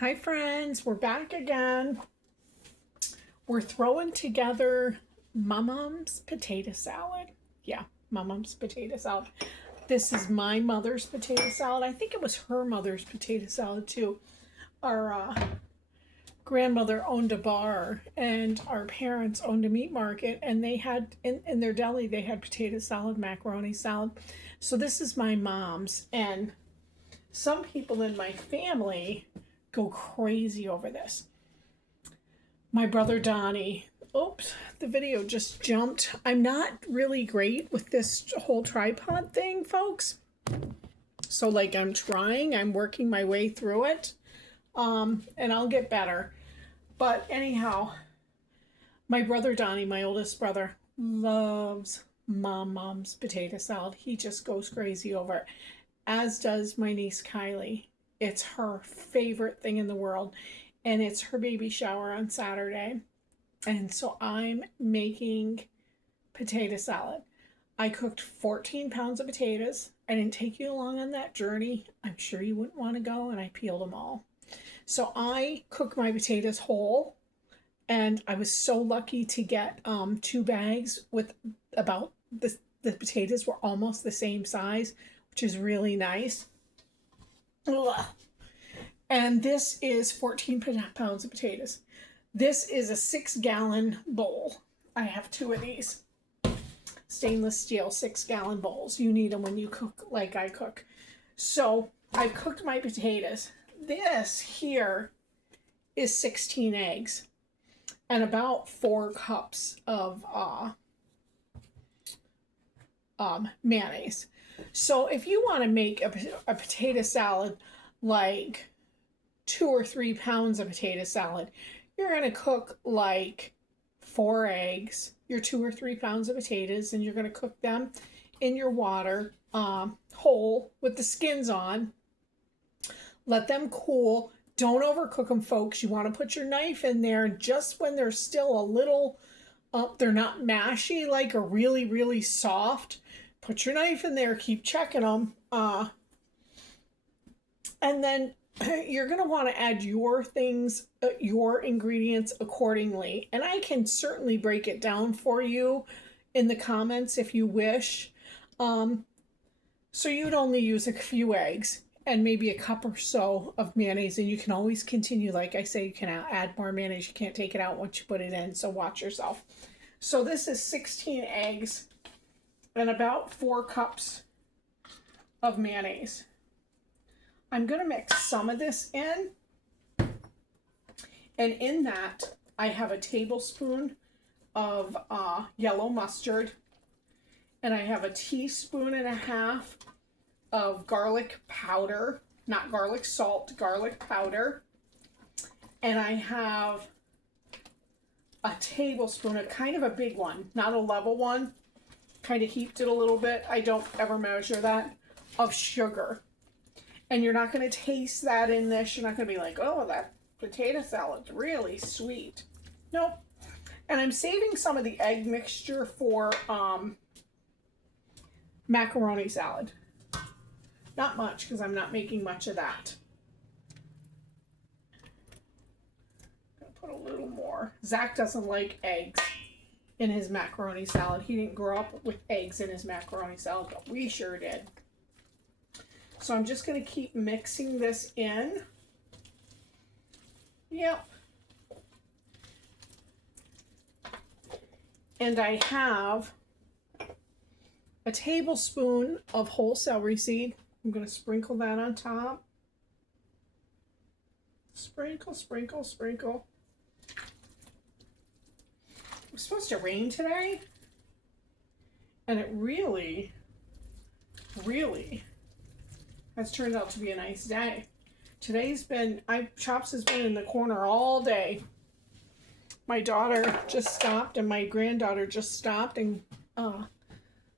Hi friends, we're back again. We're throwing together Mum's potato salad. Yeah, Mum's potato salad. This is my mother's potato salad. I think it was her mother's potato salad too. Our grandmother owned a bar and our parents owned a meat market, and they had in their deli they had potato salad, macaroni salad. So this is my mom's, and some people in my family go crazy over this. My brother Donnie. Oops, the video just jumped. I'm not really great with this whole tripod thing, folks. So I'm trying, I'm working my way through it. And I'll get better. But anyhow, my brother Donnie, my oldest brother, loves Mom's potato salad. He just goes crazy over it, as does my niece Kylie. It's her favorite thing in the world, and it's her baby shower on Saturday. And so I'm making potato salad. I cooked 14 pounds of potatoes. I didn't take you along on that journey. I'm sure you wouldn't want to go, and I peeled them all. So I cook my potatoes whole, and I was so lucky to get 2 bags with about the potatoes were almost the same size, which is really nice. Ugh. And this is 14 pounds of potatoes. This is a 6-gallon bowl. I have 2 of these stainless steel 6-gallon bowls. You need them when you cook like I cook. So I've cooked my potatoes. This here is 16 eggs and about 4 cups of mayonnaise. So if you want to make a potato salad like 2 or 3 pounds of potato salad, you're going to cook like 4 eggs, your 2 or 3 pounds of potatoes, and you're going to cook them in your water whole with the skins on. Let them cool. Don't overcook them, folks. You want to put your knife in there just when they're still a little, they're not mashy or really, really soft. Put your knife in there. Keep checking them. And then you're going to want to add your things, your ingredients accordingly. And I can certainly break it down for you in the comments if you wish. So you'd only use a few eggs and maybe a cup or so of mayonnaise. And you can always continue. Like I say, you can add more mayonnaise. You can't take it out once you put it in. So watch yourself. So this is 16 eggs and about 4 cups of mayonnaise. I'm going to mix some of this in, and in that I have a tablespoon of yellow mustard, and I have a teaspoon and a half of garlic powder, not garlic salt, garlic powder, and I have a tablespoon, a kind of a big one, not a level one, kind of heaped it a little bit, I don't ever measure that, of sugar. And you're not going to taste that in this. You're not going to be like, oh, that potato salad's really sweet. Nope. And I'm saving some of the egg mixture for macaroni salad. Not much, because I'm not making much of that. I'm going to put a little more. Zach doesn't like eggs in his macaroni salad. He didn't grow up with eggs in his macaroni salad, but we sure did. So I'm just going to keep mixing this in. Yep. And I have a tablespoon of whole celery seed. I'm going to sprinkle that on top. Sprinkle, sprinkle, sprinkle. It's supposed to rain today. And it really, really has turned out to be a nice day. Today's been, Chops has been in the corner all day. My daughter just stopped and my granddaughter just stopped, and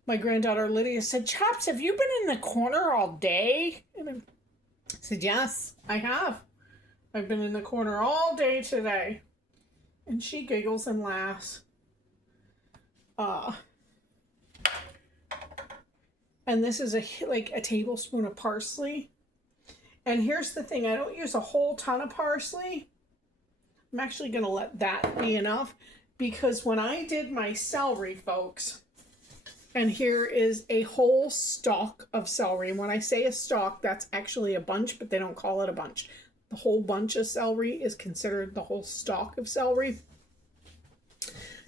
my granddaughter Lydia said, Chops, have you been in the corner all day? And I said, yes, I have. I've been in the corner all day today. And she giggles and laughs. And this is a tablespoon of parsley. And here's the thing, I don't use a whole ton of parsley. I'm actually going to let that be enough, because when I did my celery, folks, and here is a whole stalk of celery. And when I say a stalk, that's actually a bunch, but they don't call it a bunch. The whole bunch of celery is considered the whole stalk of celery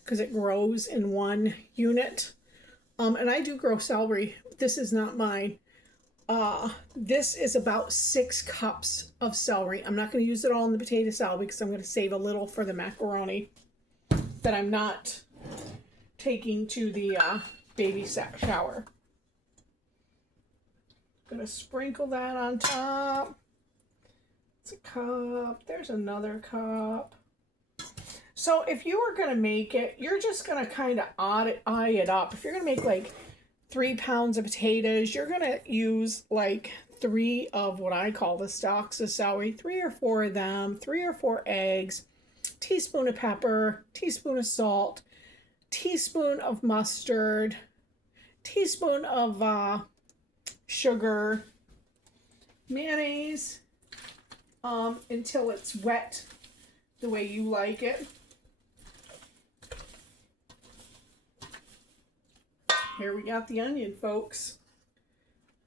because it grows in one unit. And I do grow celery. This is not mine. This is about 6 cups of celery. I'm not going to use it all in the potato salad because I'm going to save a little for the macaroni that I'm not taking to the baby shower. I'm going to sprinkle that on top. It's a cup. There's another cup. So if you were going to make it, you're just going to kind of eye it up. If you're going to make like 3 pounds of potatoes, you're going to use like 3 of what I call the stalks of celery, 3 or 4 of them, 3 or 4 eggs, teaspoon of pepper, teaspoon of salt, teaspoon of mustard, teaspoon of sugar, mayonnaise, until it's wet the way you like it. Here we got the onion, folks.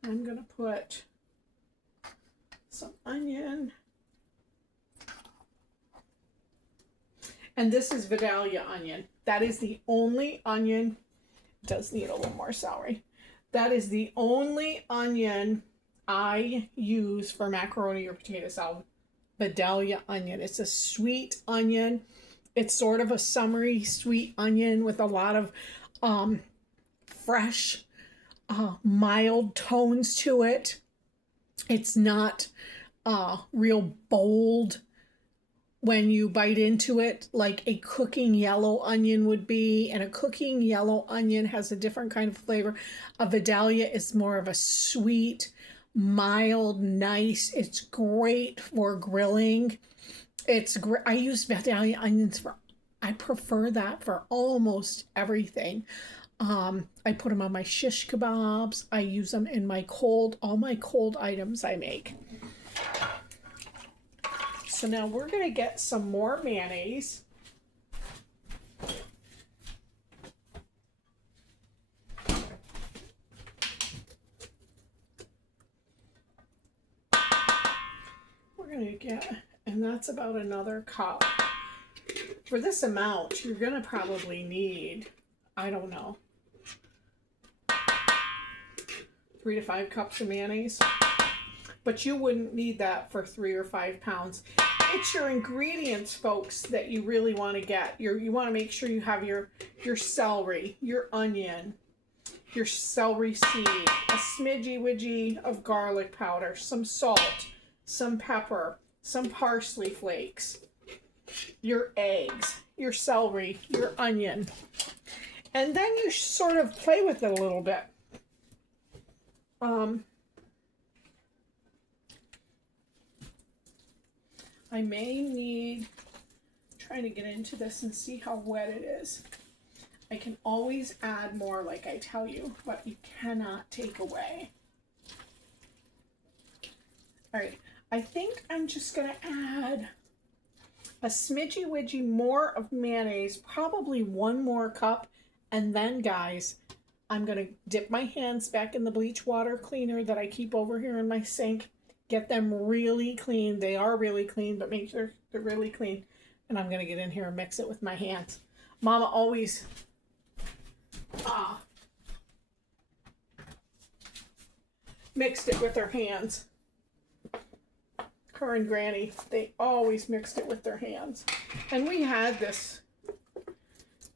I'm gonna put some onion. And this is Vidalia onion. That is the only onion. It does need a little more celery. That is the only onion I use for macaroni or potato salad. Vidalia onion. It's a sweet onion. It's sort of a summery sweet onion with a lot of fresh, mild tones to it. It's not real bold when you bite into it like a cooking yellow onion would be, and a cooking yellow onion has a different kind of flavor. A Vidalia is more of a sweet, mild, nice. It's great for grilling. It's great. I use Vidalia onions I prefer that for almost everything. I put them on my shish kebabs. I use them in all my cold items I make. So now we're going to get some more mayonnaise. We're going to get, and that's about another cup. For this amount, you're going to probably need, I don't know, 3 to 5 cups of mayonnaise. But you wouldn't need that for 3 or 5 pounds. It's your ingredients, folks, that you really want to get. You want to make sure you have your celery, your onion, your celery seed, a smidgy-widgy of garlic powder, some salt, some pepper, some parsley flakes, your eggs, your celery, your onion. And then you sort of play with it a little bit. I may need, trying to get into this and see how wet it is. I can always add more, like I tell you, but you cannot take away. All right, I think I'm just gonna add a smidgy-widgy more of mayonnaise, probably 1 more cup, and then, guys, I'm gonna dip my hands back in the bleach water cleaner that I keep over here in my sink. Get them really clean. They are really clean, but make sure they're really clean. And I'm going to get in here and mix it with my hands. Mama always mixed it with her hands. Her and Granny, they always mixed it with their hands. And we had this,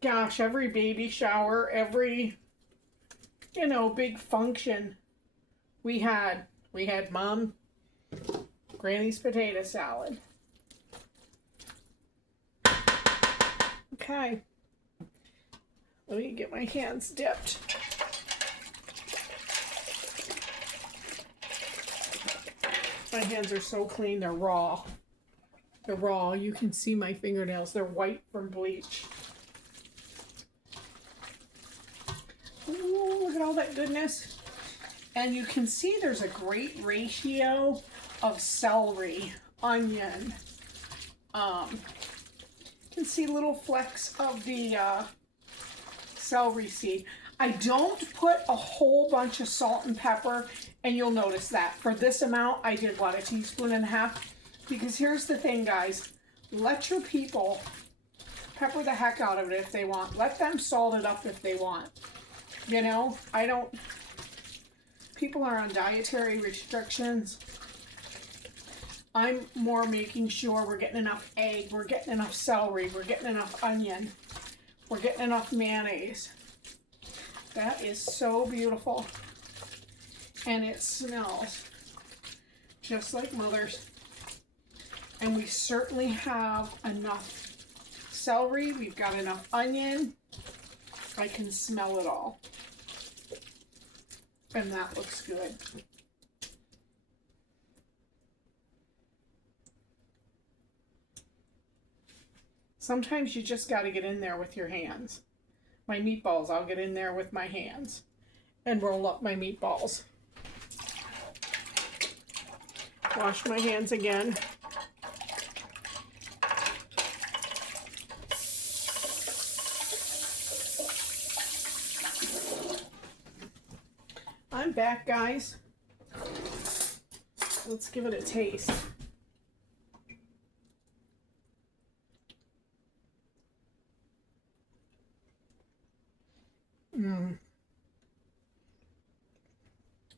gosh, every baby shower, every, big function we had Mom, Granny's potato salad. Okay. Let me get my hands dipped. My hands are so clean, they're raw. They're raw. You can see my fingernails. They're white from bleach. Ooh, look at all that goodness. And you can see there's a great ratio of celery, onion. You can see little flecks of the celery seed. I don't put a whole bunch of salt and pepper, and you'll notice that. For this amount, I did, what, 1.5 teaspoons? Because here's the thing, guys. Let your people pepper the heck out of it if they want. Let them salt it up if they want. You know, people are on dietary restrictions. I'm more making sure we're getting enough egg, we're getting enough celery, we're getting enough onion, we're getting enough mayonnaise. That is so beautiful. And it smells just like Mother's. And we certainly have enough celery. We've got enough onion. I can smell it all. And that looks good. Sometimes you just got to get in there with your hands. My meatballs, I'll get in there with my hands and roll up my meatballs. Wash my hands again. I'm back, guys. Let's give it a taste.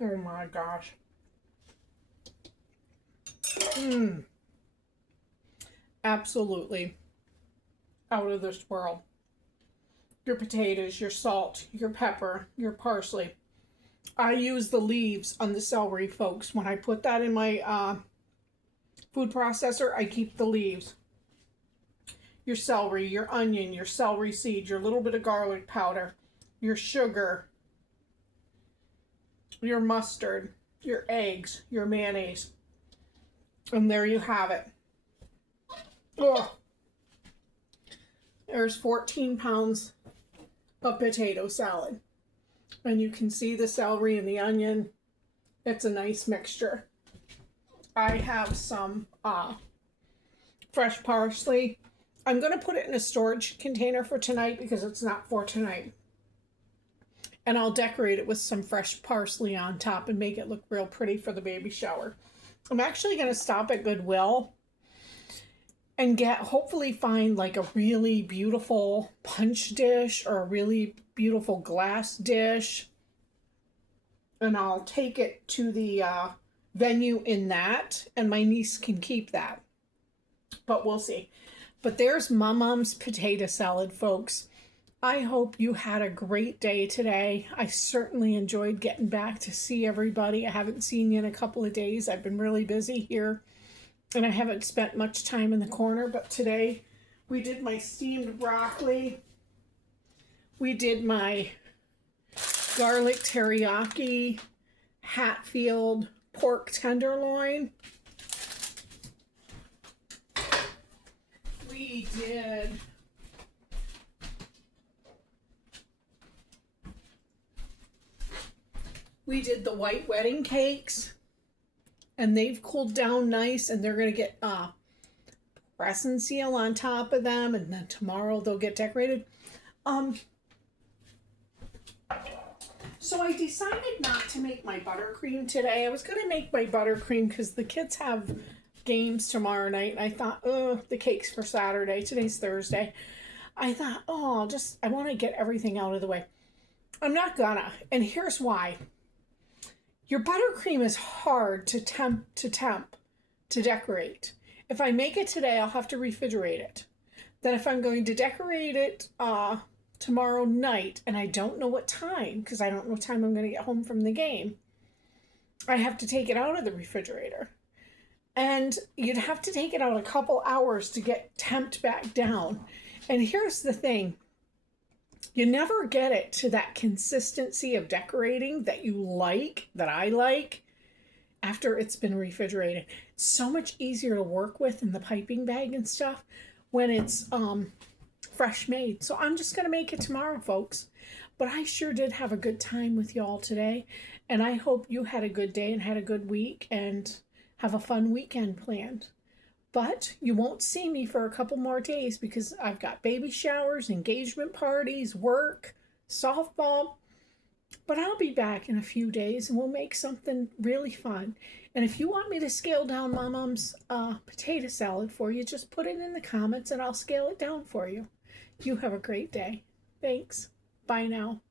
Oh my gosh. Absolutely out of this world. Your potatoes, your salt, your pepper, your parsley. I use the leaves on the celery, folks. When I put that in my food processor, I keep the leaves. Your celery, your onion, your celery seed, your little bit of garlic powder, your sugar, your mustard, your eggs, your mayonnaise. And there you have it. Oh, there's 14 pounds of potato salad. And you can see the celery and the onion. It's a nice mixture. I have some fresh parsley. I'm going to put it in a storage container for tonight because it's not for tonight. And I'll decorate it with some fresh parsley on top and make it look real pretty for the baby shower. I'm actually going to stop at Goodwill and hopefully find like a really beautiful punch dish or a really beautiful glass dish. And I'll take it to the venue in that, and my niece can keep that. But we'll see. But there's Mom's potato salad, folks. I hope you had a great day today. I certainly enjoyed getting back to see everybody. I haven't seen you in a couple of days. I've been really busy here, and I haven't spent much time in the corner. But today we did my steamed broccoli. We did my garlic teriyaki Hatfield pork tenderloin. We did the white wedding cakes, and they've cooled down nice, and they're going to get press and seal on top of them, and then tomorrow they'll get decorated. So I decided not to make my buttercream today. I was going to make my buttercream because the kids have games tomorrow night, and I thought, oh, the cake's for Saturday. Today's Thursday. I thought, oh, I want to get everything out of the way. I'm not gonna, and here's why. Your buttercream is hard to decorate. If I make it today, I'll have to refrigerate it. Then if I'm going to decorate it tomorrow night, and I don't know what time, because I don't know what time I'm going to get home from the game, I have to take it out of the refrigerator. And you'd have to take it out a couple hours to get temped back down. And here's the thing. You never get it to that consistency of decorating that you like, that I like, after it's been refrigerated. It's so much easier to work with in the piping bag and stuff when it's fresh made. So I'm just going to make it tomorrow, folks. But I sure did have a good time with y'all today. And I hope you had a good day and had a good week and have a fun weekend planned. But you won't see me for a couple more days because I've got baby showers, engagement parties, work, softball. But I'll be back in a few days and we'll make something really fun. And if you want me to scale down Mom's potato salad for you, just put it in the comments and I'll scale it down for you. You have a great day. Thanks. Bye now.